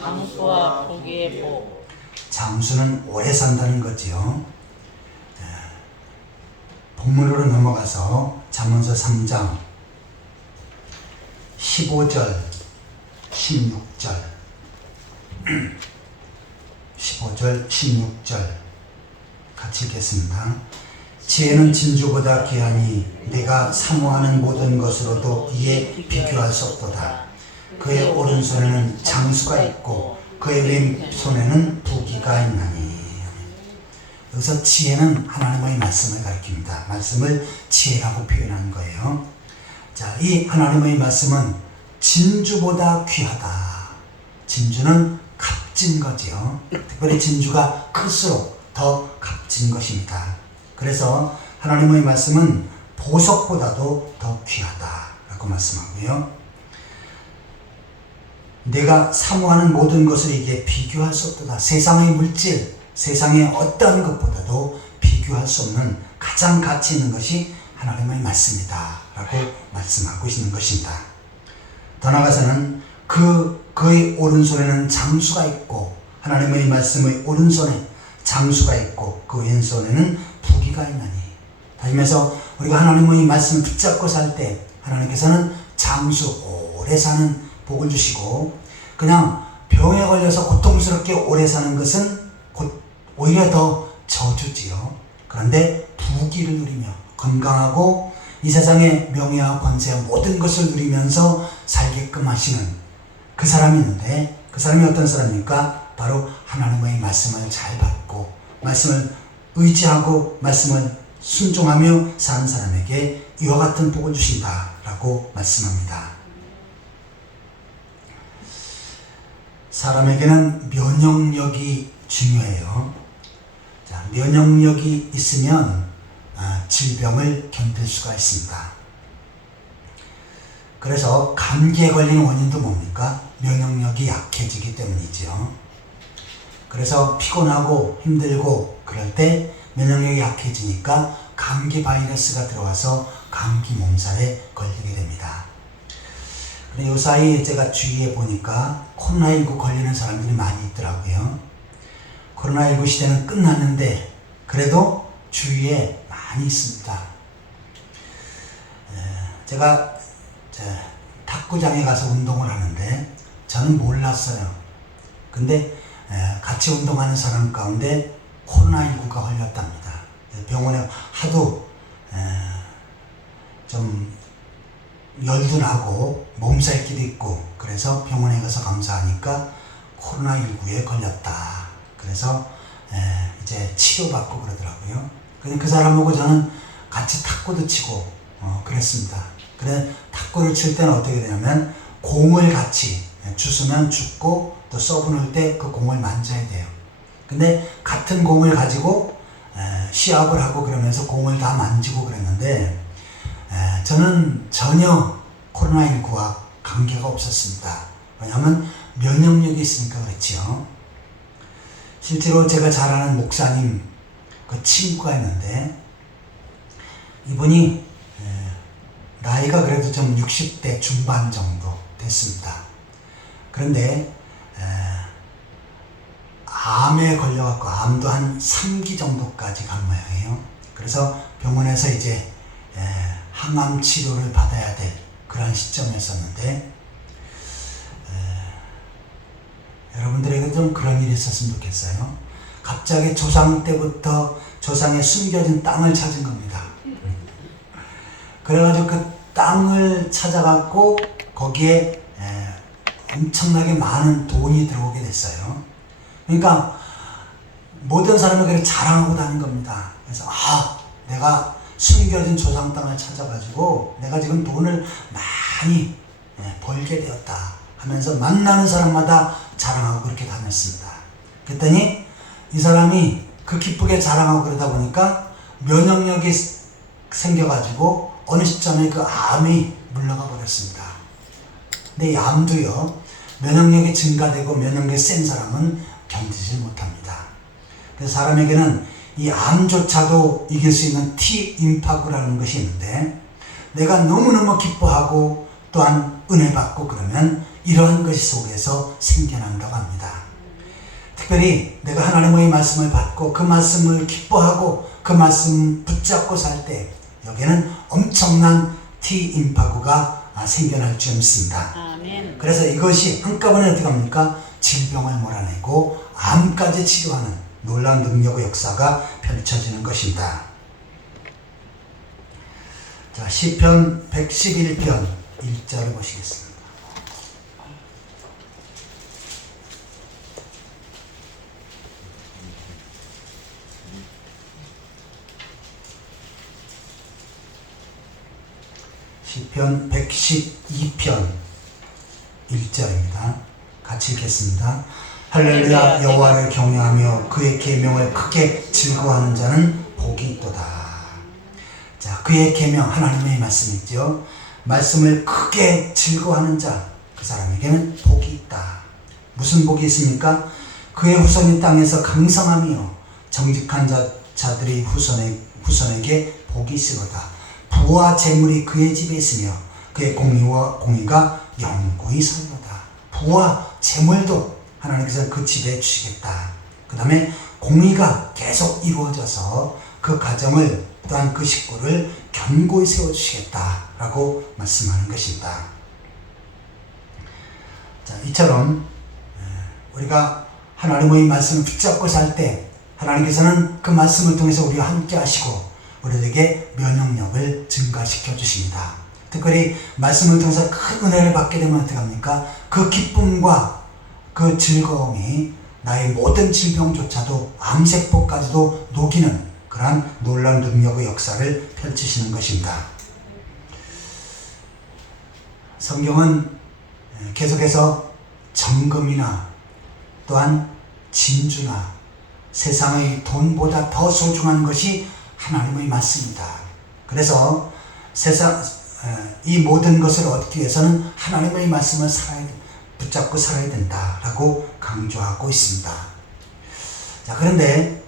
장수와 부귀의 복. 장수는 오래 산다는 거지요. 본문으로 넘어가서 잠언서 3장 15절 16절 15절 16절 같이 읽겠습니다. 지혜는 진주보다 귀하니 내가 사모하는 모든 것으로도 이에 비교할 수 없도다. 그의 오른손에는 장수가 있고 그의 왼손에는 부귀가 있나니. 여기서 지혜는 하나님의 말씀을 가리킵니다. 말씀을 지혜라고 표현한 거예요. 자, 이 하나님의 말씀은 진주보다 귀하다. 진주는 값진 거죠. 특별히 진주가 클수록 더 값진 것입니다. 그래서 하나님의 말씀은 보석보다도 더 귀하다라고 말씀하고요. 내가 사모하는 모든 것을 이게 비교할 수 없도다. 세상의 물질, 세상의 어떤 것보다도 비교할 수 없는 가장 가치 있는 것이 하나님의 말씀이다 라고 말씀하고 있는 것입니다. 더 나아가서는 그의 오른손에는 장수가 있고 하나님의 말씀의 오른손에 장수가 있고 그 왼손에는 부귀가 있나니. 다시 말해서 우리가 하나님의 말씀을 붙잡고 살 때 하나님께서는 장수 오래 사는 복을 주시고 그냥 병에 걸려서 고통스럽게 오래 사는 것은 오히려 더 저주지요. 그런데 부귀를 누리며 건강하고 이 세상의 명예와 권세와 모든 것을 누리면서 살게끔 하시는 그 사람이 있는데 그 사람이 어떤 사람입니까? 바로 하나님의 말씀을 잘 받고 말씀을 의지하고 말씀을 순종하며 사는 사람에게 이와 같은 복을 주신다라고 말씀합니다. 사람에게는 면역력이 중요해요. 자, 면역력이 있으면 질병을 견딜 수가 있습니다. 그래서 감기에 걸리는 원인도 뭡니까? 그러니까 면역력이 약해지기 때문이죠. 그래서 피곤하고 힘들고 그럴 때 면역력이 약해지니까 감기 바이러스가 들어와서 감기 몸살에 걸리게 됩니다. 근데 요 사이 제가 주위에 보니까 코로나19 걸리는 사람들이 많이 있더라고요. 코로나19 시대는 끝났는데 그래도 주위에 많이 있습니다. 제가 탁구장에 가서 운동을 하는데 저는 몰랐어요. 근데 같이 운동하는 사람 가운데 코로나19가 걸렸답니다. 병원에 하도 좀 열도 나고 몸살기도 있고 그래서 병원에 가서 검사하니까 코로나19에 걸렸다. 그래서 이제 치료받고 그러더라고요. 그 사람하고 저는 같이 탁구도 치고 그랬습니다. 그래 탁구를 칠 때는 어떻게 되냐면 공을 같이 주스면 죽고 또 서브 넣을 때 그 공을 만져야 돼요. 근데 같은 공을 가지고 시합을 하고 그러면서 공을 다 만지고 그랬는데 저는 전혀 코로나19와 관계가 없었습니다. 왜냐하면 면역력이 있으니까 그렇지요. 실제로 제가 잘 아는 목사님 그 친구가 있는데 이분이 나이가 그래도 좀 60대 중반 정도 됐습니다. 그런데 암에 걸려갖고 암도 한 3기 정도까지 간 모양이에요. 그래서 병원에서 이제 항암 치료를 받아야 될 그런 시점이었었는데 여러분들에게 좀 그런 일이 있었으면 좋겠어요. 갑자기 조상 때부터 조상의 숨겨진 땅을 찾은 겁니다. 그래가지고 그 땅을 찾아갖고 거기에 엄청나게 많은 돈이 들어오게 됐어요. 그러니까 모든 사람이 그렇게 자랑하고 다닌 겁니다. 그래서 내가 숨겨진 조상 땅을 찾아가지고 내가 지금 돈을 많이 벌게 되었다 하면서 만나는 사람마다 자랑하고 그렇게 다녔습니다. 그랬더니 이 사람이 그 기쁘게 자랑하고 그러다 보니까 면역력이 생겨가지고 어느 시점에 그 암이 물러가 버렸습니다. 근데 이 암도요, 면역력이 증가되고 면역력이 센 사람은 견디지 못합니다. 그래서 사람에게는 이 암조차도 이길 수 있는 T임파구라는 것이 있는데 내가 너무너무 기뻐하고 또한 은혜 받고 그러면 이러한 것이 속에서 생겨난다고 합니다. 특별히 내가 하나님의 말씀을 받고 그 말씀을 기뻐하고 그 말씀 붙잡고 살 때 여기에는 엄청난 T임파구가 생겨날 줄 믿습니다. 아멘. 그래서 이것이 한꺼번에 어떻게 합니까? 질병을 몰아내고 암까지 치료하는 놀라운 능력의 역사가 펼쳐지는 것입니다. 자, 시편 111편 1절을 보시겠습니다. 시편 112편 1절입니다. 같이 읽겠습니다. 할렐루야. 여호와를 경외하며 그의 계명을 크게 즐거워하는 자는 복이 있도다. 자, 그의 계명, 하나님의 말씀이죠. 말씀을 크게 즐거워하는 자, 그 사람에게는 복이 있다. 무슨 복이 있습니까? 그의 후손이 땅에서 강성하며 정직한 자들이 후손에게 복이 있으로다. 부와 재물이 그의 집에 있으며 그의 공의가 영구히 살로다. 부와 재물도 하나님께서 그 집에 주시겠다. 그 다음에 공의가 계속 이루어져서 그 가정을 또한 그 식구를 견고히 세워주시겠다라고 말씀하는 것입니다. 자, 이처럼 우리가 하나님의 말씀을 붙잡고 살 때 하나님께서는 그 말씀을 통해서 우리와 함께 하시고 우리에게 면역력을 증가시켜 주십니다. 특별히 말씀을 통해서 큰 은혜를 받게 되면 어떻게 합니까? 그 기쁨과 그 즐거움이 나의 모든 질병조차도 암세포까지도 녹이는 그러한 놀라운 능력의 역사를 펼치시는 것입니다. 성경은 계속해서 정금이나 또한 진주나 세상의 돈보다 더 소중한 것이 하나님의 말씀이다. 그래서 이 모든 것을 얻기 위해서는 하나님의 말씀을 붙잡고 살아야 된다라고 강조하고 있습니다. 자, 그런데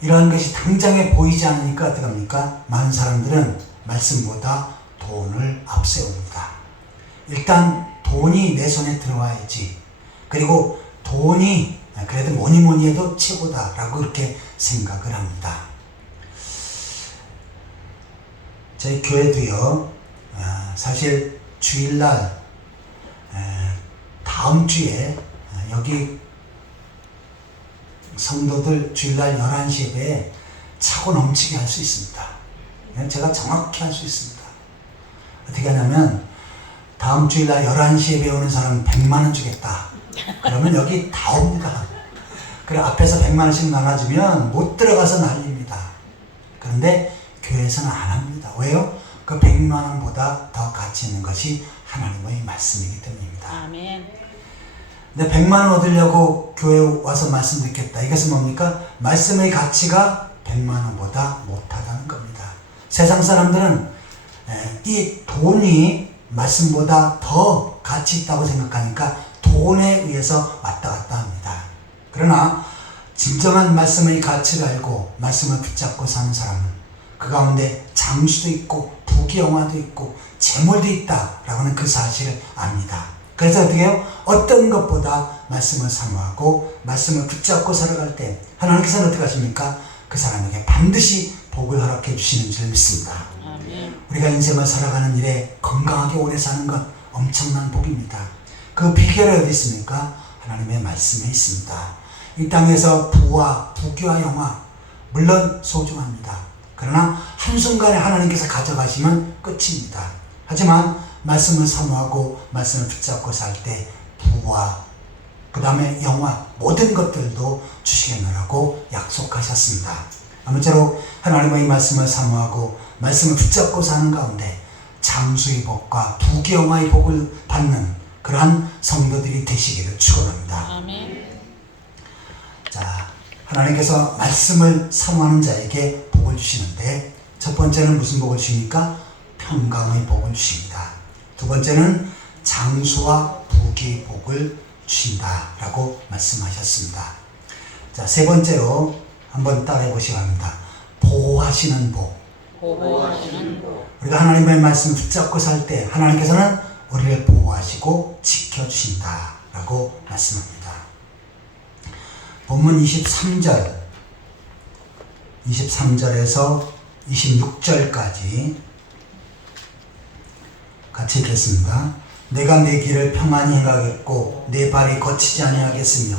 이러한 것이 당장에 보이지 않으니까 어떡합니까? 많은 사람들은 말씀보다 돈을 앞세웁니다. 일단 돈이 내 손에 들어와야지. 그리고 돈이 그래도 뭐니 해도 최고다라고 그렇게 생각을 합니다. 저희 교회도요, 사실 주일날 다음 주에 여기 성도들 주일날 11시 예배에 차고 넘치게 할 수 있습니다. 제가 정확히 할 수 있습니다. 어떻게 하냐면 다음 주일날 11시 예배 오는 사람 100만 원 주겠다. 그러면 여기 다 옵니다. 그래 앞에서 100만 원씩 나눠주면 못 들어가서 난립니다. 그런데 교회에서는 안 합니다. 왜요? 그 100만 원보다 더 가치 있는 것이 하나님의 말씀이기 때문입니다. 아멘. 근데 100만 원 얻으려고 교회 와서 말씀 듣겠다. 이것은 뭡니까? 말씀의 가치가 100만 원보다 못하다는 겁니다. 세상 사람들은 이 돈이 말씀보다 더 가치 있다고 생각하니까 돈에 의해서 왔다 갔다 합니다. 그러나 진정한 말씀의 가치를 알고 말씀을 붙잡고 사는 사람은 그 가운데 장수도 있고 부귀영화도 있고 재물도 있다라고 하는 그 사실을 압니다. 그래서 어떻게 해요? 어떤 것보다 말씀을 사모하고 말씀을 붙잡고 살아갈 때 하나님께서는 어떻게 하십니까? 그 사람에게 반드시 복을 허락해 주시는 줄 믿습니다. 아멘. 우리가 인생을 살아가는 일에 건강하게 오래 사는 건 엄청난 복입니다. 그 비결이 어디 있습니까? 하나님의 말씀에 있습니다. 이 땅에서 부와 부귀와 영화 물론 소중합니다. 그러나 한순간에 하나님께서 가져가시면 끝입니다. 하지만 말씀을 사모하고 말씀을 붙잡고 살 때 부와 그 다음에 영화 모든 것들도 주시겠노라고 약속하셨습니다. 아무쪼록 하나님의 말씀을 사모하고 말씀을 붙잡고 사는 가운데 장수의 복과 부귀영화의 복을 받는 그러한 성도들이 되시기를 축원합니다. 아멘. 자, 하나님께서 말씀을 사모하는 자에게 복을 주시는데 첫 번째는 무슨 복을 주십니까? 평강의 복을 주십니다. 두 번째는 장수와 부귀의 복을 주신다라고 말씀하셨습니다. 자, 세 번째로 한번 따라해 보시기 바랍니다. 보호하시는 복. 보호하시는 복. 우리가 하나님의 말씀 붙잡고 살 때 하나님께서는 우리를 보호하시고 지켜주신다라고 말씀합니다. 본문 23절에서 26절까지 같이 읽겠습니다. 내가 내 길을 평안히 행하겠고 내 발이 거치지 아니하겠으며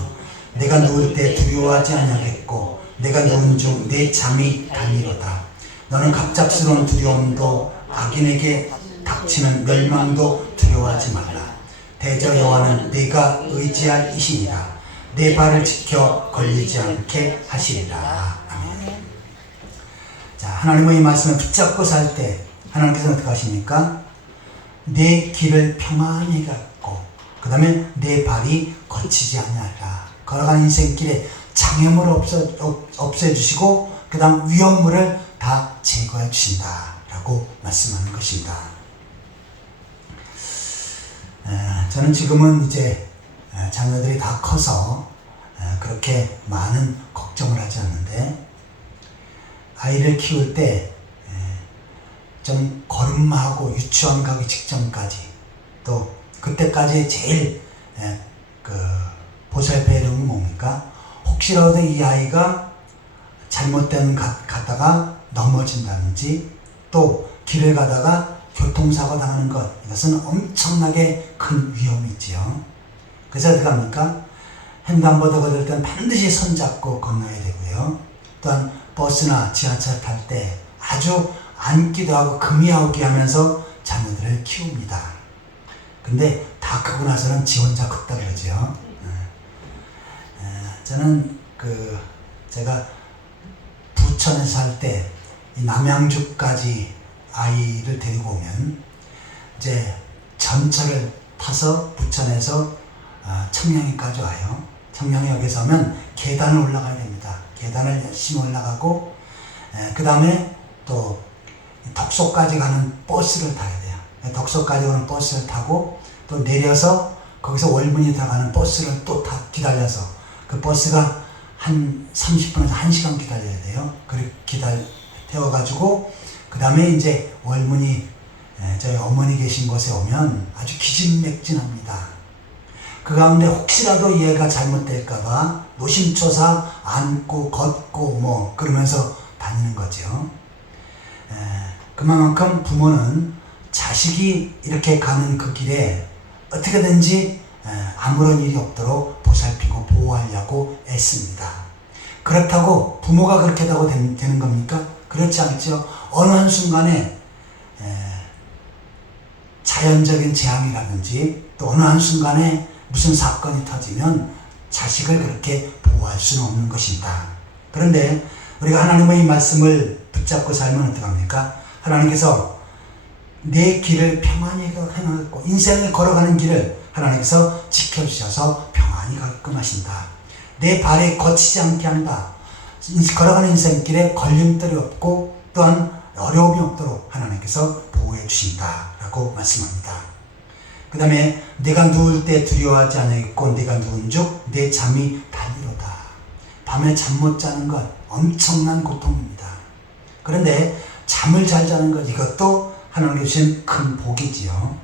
내가 누울 때 두려워하지 아니하겠고 내가 누운 중 내 잠이 다니로다. 너는 갑작스러운 두려움도 악인에게 닥치는 멸망도 두려워하지 말라. 대저 여호와는 네가 의지할 이시니라. 내 발을 지켜 걸리지 않게 하시리라. 아멘. 자, 하나님의 말씀을 붙잡고 살 때 하나님께서는 어떻게 하십니까? 내 길을 평안히 갖고 그 다음에 내 발이 거치지 아니하라. 걸어가는 인생길에 장애물을 없애주시고 그 다음 위험물을 다 제거해 주신다라고 말씀하는 것입니다. 저는 지금은 이제 자녀들이 다 커서 그렇게 많은 걱정을 하지 않는데 아이를 키울 때 좀 걸음마하고 유치원 가기 직전까지 또 그때까지 제일 보살펴야 되는 건 뭡니까? 혹시라도 이 아이가 잘못된 가다가 넘어진다든지 또 길을 가다가 교통사고 당하는 것, 이것은 엄청나게 큰 위험이지요. 그래서 어떻게 합니까? 횡단보도 건널 때는 반드시 손잡고 건너야 되고요. 또한 버스나 지하철 탈 때 아주 앉기도 하고 금이하오기 하면서 자녀들을 키웁니다. 근데 다 크고 나서는 지 혼자 컸다 그러죠. 저는 제가 부천에 살 때 남양주까지 아이를 데리고 오면 이제 전철을 타서 부천에서 청량리까지 와요. 청량리역에서 오면 계단을 올라가야 됩니다. 계단을 열심히 올라가고 그 다음에 또 덕소까지 가는 버스를 타야 돼요. 덕소까지 오는 버스를 타고 또 내려서 거기서 월문이 들어가는 버스를 또 다 기다려서 그 버스가 한 30분에서 1시간 기다려야 돼요. 그렇게 태워가지고 그 다음에 이제 월문이 저희 어머니 계신 곳에 오면 아주 기진맥진합니다. 그 가운데 혹시라도 얘가 잘못될까봐 노심초사 안고 걷고 뭐 그러면서 다니는 거죠. 그만큼 부모는 자식이 이렇게 가는 그 길에 어떻게든지 아무런 일이 없도록 보살피고 보호하려고 애씁니다. 그렇다고 부모가 그렇게 하고 되는 겁니까? 그렇지 않죠. 어느 한순간에 자연적인 재앙이라든지 또 어느 한순간에 무슨 사건이 터지면 자식을 그렇게 보호할 수는 없는 것입니다. 그런데 우리가 하나님의 이 말씀을 붙잡고 살면 어떡합니까? 하나님께서 내 길을 평안히 행하고 인생을 걸어가는 길을 하나님께서 지켜주셔서 평안히 가게끔 하신다. 내 발에 거치지 않게 한다. 걸어가는 인생길에 걸림돌이 없고 또한 어려움이 없도록 하나님께서 보호해 주신다 라고 말씀합니다. 그 다음에 내가 누울 때 두려워하지 않겠고 내가 누운 즉 내 잠이 달리로다. 밤에 잠 못 자는 것 엄청난 고통입니다. 그런데 잠을 잘 자는 것 이것도 하나님께 주신 큰 복이지요.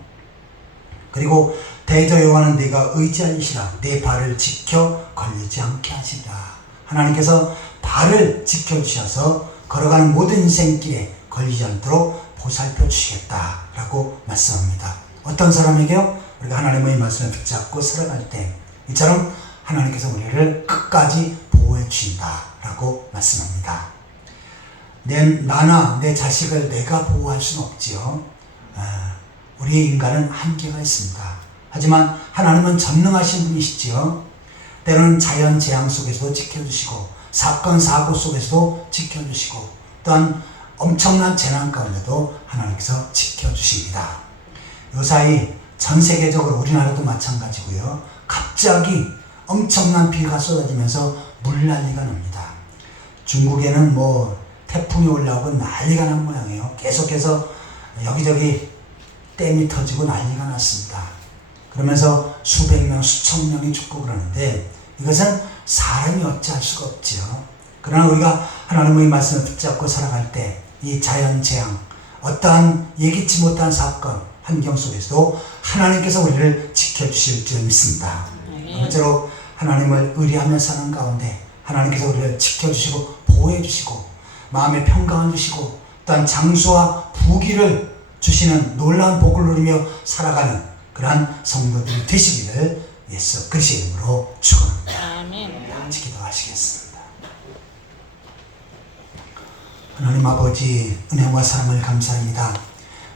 그리고 대저 여호와는 내가 의지하시라 내 발을 지켜 걸리지 않게 하시라. 하나님께서 발을 지켜주셔서 걸어가는 모든 인생길에 걸리지 않도록 보살펴 주시겠다라고 말씀합니다. 어떤 사람에게요? 우리가 하나님의 말씀을 붙잡고 살아갈 때 이처럼 하나님께서 우리를 끝까지 보호해 주신다라고 말씀합니다. 나나 내 자식을 내가 보호할 수는 없지요. 우리 인간은 한계가 있습니다. 하지만 하나님은 전능하신 분이시지요. 때로는 자연 재앙 속에서도 지켜주시고 사건 사고 속에서도 지켜주시고 또한 엄청난 재난 가운데도 하나님께서 지켜주십니다. 요사이 전 세계적으로 우리나라도 마찬가지고요. 갑자기 엄청난 비가 쏟아지면서 물난리가 납니다. 중국에는 뭐 태풍이 올라오고 난리가 난 모양이에요. 계속해서 여기저기 댐이 터지고 난리가 났습니다. 그러면서 수백 명, 수천 명이 죽고 그러는데 이것은 사람이 어찌할 수가 없지요. 그러나 우리가 하나님의 말씀을 붙잡고 살아갈 때 이 자연 재앙, 어떠한 예기치 못한 사건, 환경 속에서도 하나님께서 우리를 지켜주실 줄 믿습니다. 아무쪼록 하나님을 의뢰하며 사는 가운데 하나님께서 우리를 지켜주시고 보호해주시고 마음의 평강을 주시고 또한 장수와 부귀를 주시는 놀라운 복을 누리며 살아가는 그러한 성도들이 되시기를 예수 그리스도의 이름으로 축원합니다. 아멘. 같이 기도하시겠습니다. 하나님 아버지 은혜와 사랑을 감사합니다.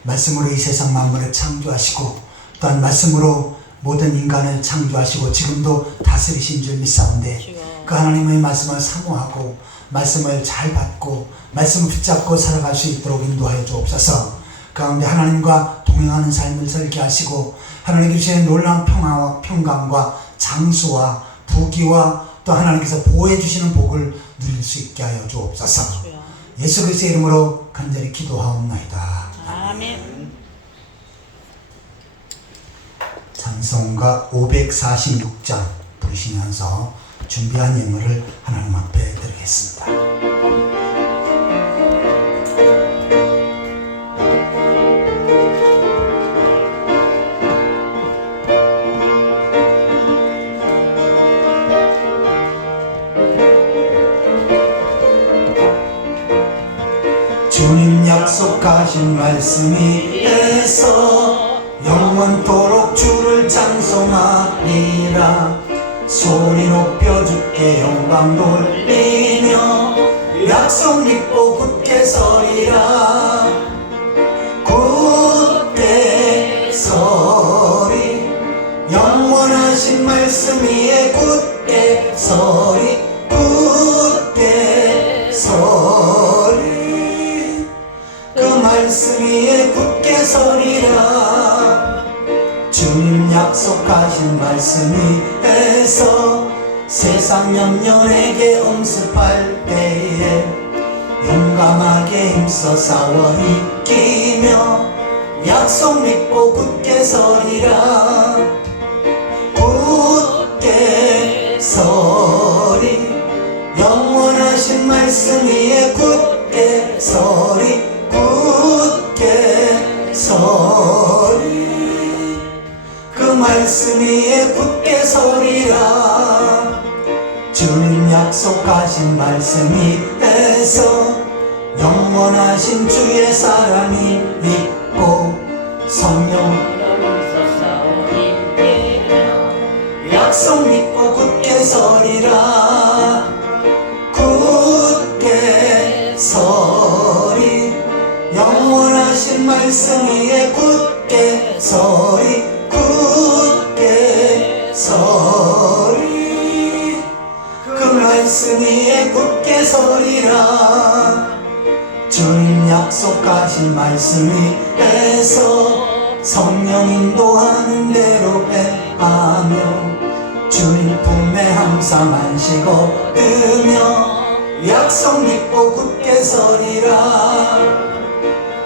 말씀으로 이 세상 만물을 창조하시고 또한 말씀으로 모든 인간을 창조하시고 지금도 다스리신 줄 믿사온데 그 하나님의 말씀을 사모하고 말씀을 잘 받고 말씀을 붙잡고 살아갈 수 있도록 인도하여 주옵소서. 가운데 하나님과 동행하는 삶을 설계하시고 하나님께 주시는 놀라운 평화와 평강과 장수와 부귀와 또 하나님께서 보호해 주시는 복을 누릴 수 있게 하여 주옵소서. 예수 그리스도의 이름으로 간절히 기도하옵나이다. 아멘. 찬송가 546장 부르시면서 준비한 예물을 하나님 앞에 드리겠습니다. 주님 약속하신 말씀이 에서 영원토록 주를 찬송하리라. 소리 높여 주께 영광 돌리며 약속 믿고 굳게 서리라. 굳게 서리 영원하신 말씀 위에 굳게 서리 굳게 서리 그 말씀 위에 굳게 서리라. 주님 약속하신 말씀 위에서 세상 염려에게 엄습할 때에 용감하게 힘써 싸워 이기며 약속 믿고 굳게 서리라. 위에 굳게 서리라. 주님 약속하신 말씀이 해서 영원하신 주의 사랑이 있고 성령 약속 믿고 굳게 서리라. 굳게 서리 영원하신 말씀 위에 굳게 서리 굳게 서리 그 말씀 위에 굳게 서리라. 주님 약속하신 말씀 위에서 성령 인도하는 대로 행하며 주님 품에 항상 안식 얻으며 약속 믿고 굳게 서리라.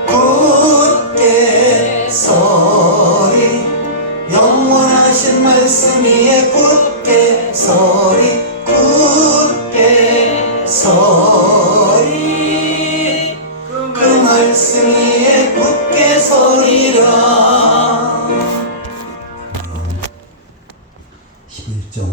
굳게 서리 영원하신 말씀 위에 굳게 서리 굳게 서리 그 말씀 위에 굳게 서리라.